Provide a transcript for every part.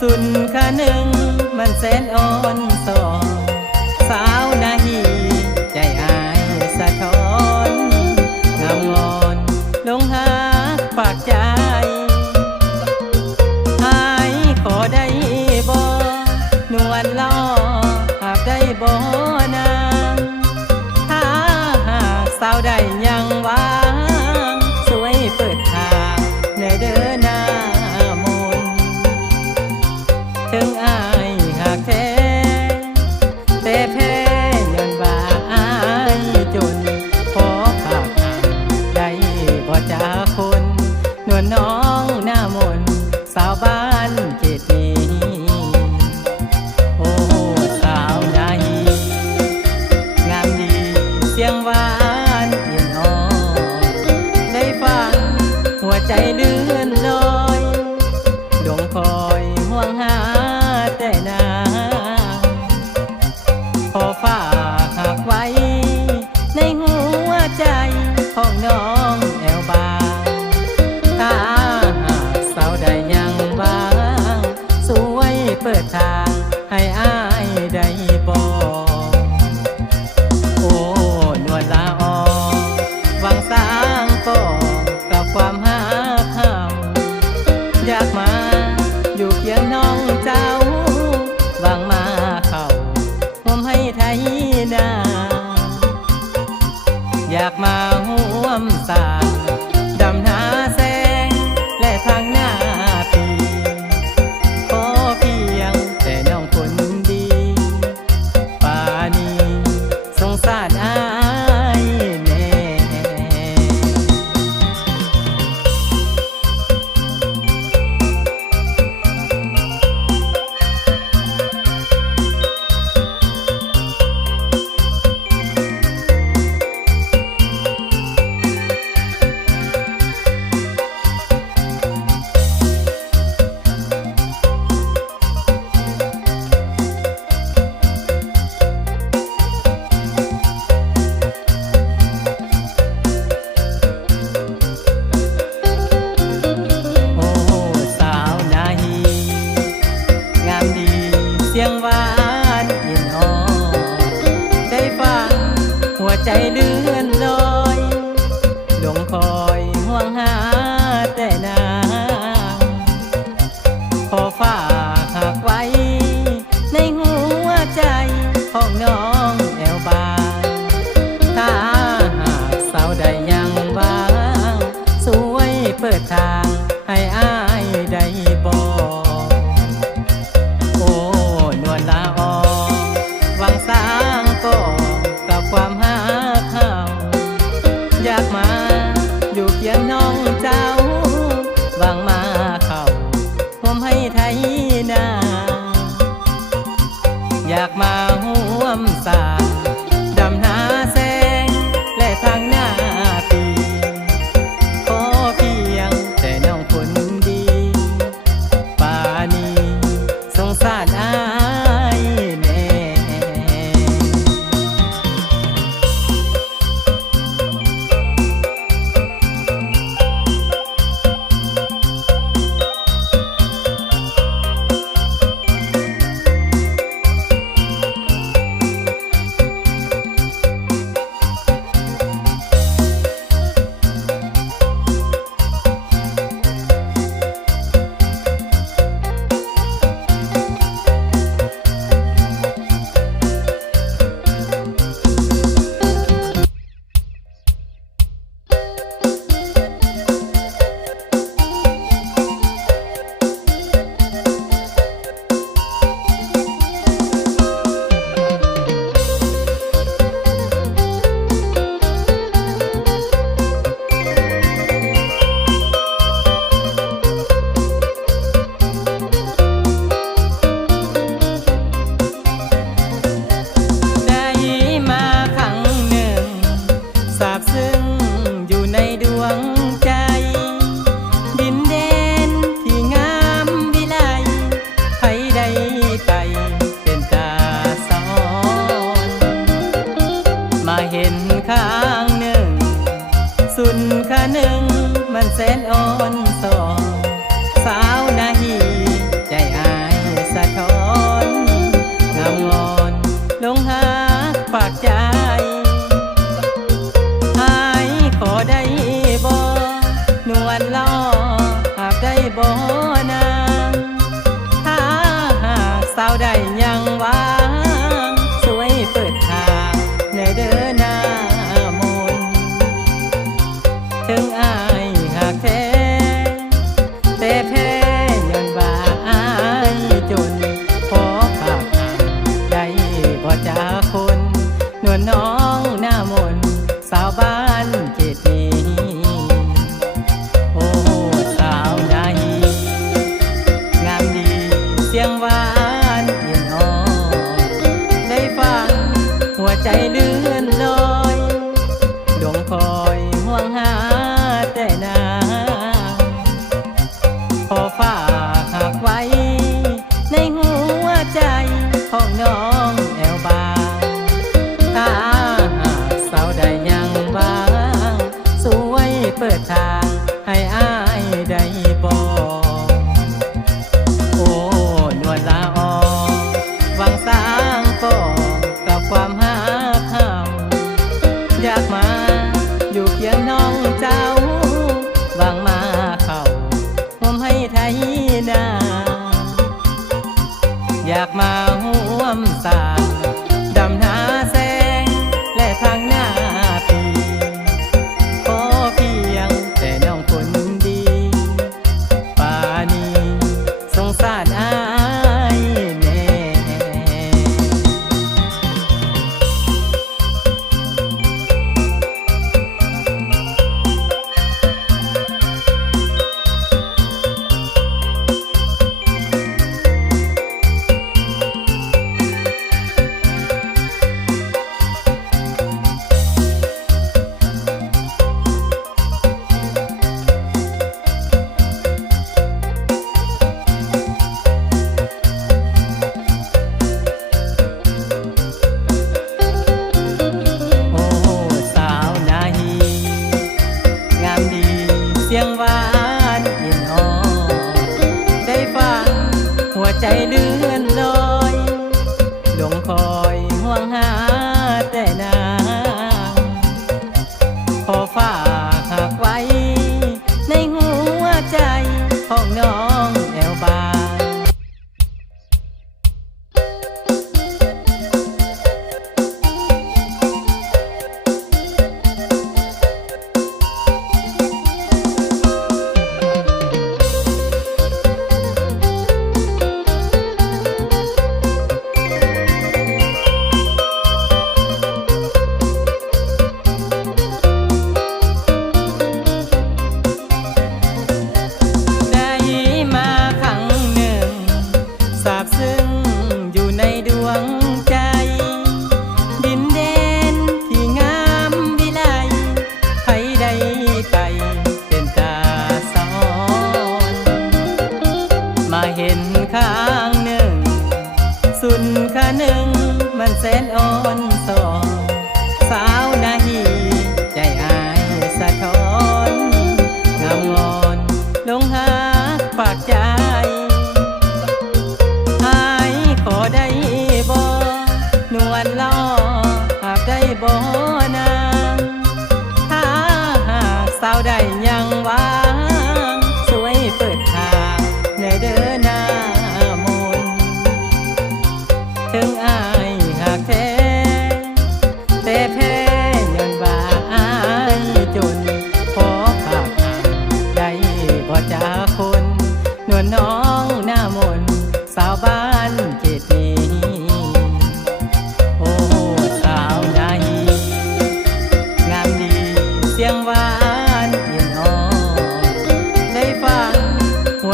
สุนคะหนึ่ง มันแสนอ่อนสองสาวนาฮีใจอายสะท้อนงามงอนลงหาฝากใจอายขอได้บอนวลล่อหากได้บอนางถ้าหากสาวได้าน คุณค่าหนึ่ง มันแสนอ่อนสองสาวนาฮีใจอายสะท้อนงามงอนลงหาฝากใจอายขอได้บ่นวลล่อหากได้บ่นางถ้าหากสาวใดยังว่า ใจเลื่อนลอยดวงคอยห่วงหาแต่นางพอฝากไว้ ในหัวใจของน้อง คอยห่วงหา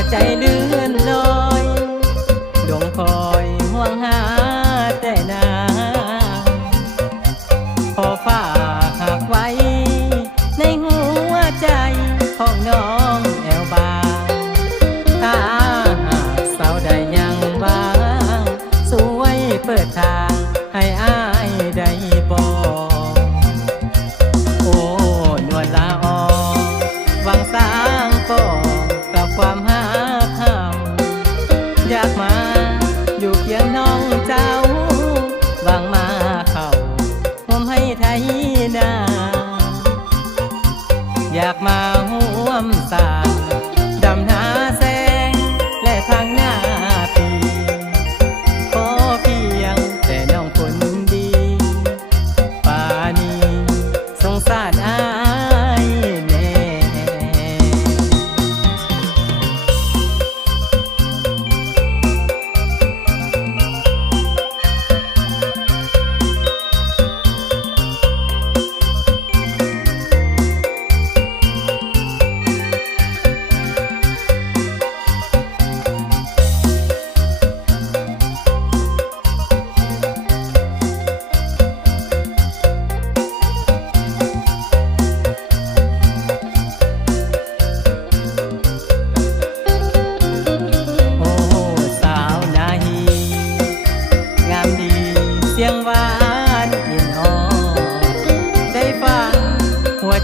หัวใจลืม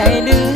ใจเลื่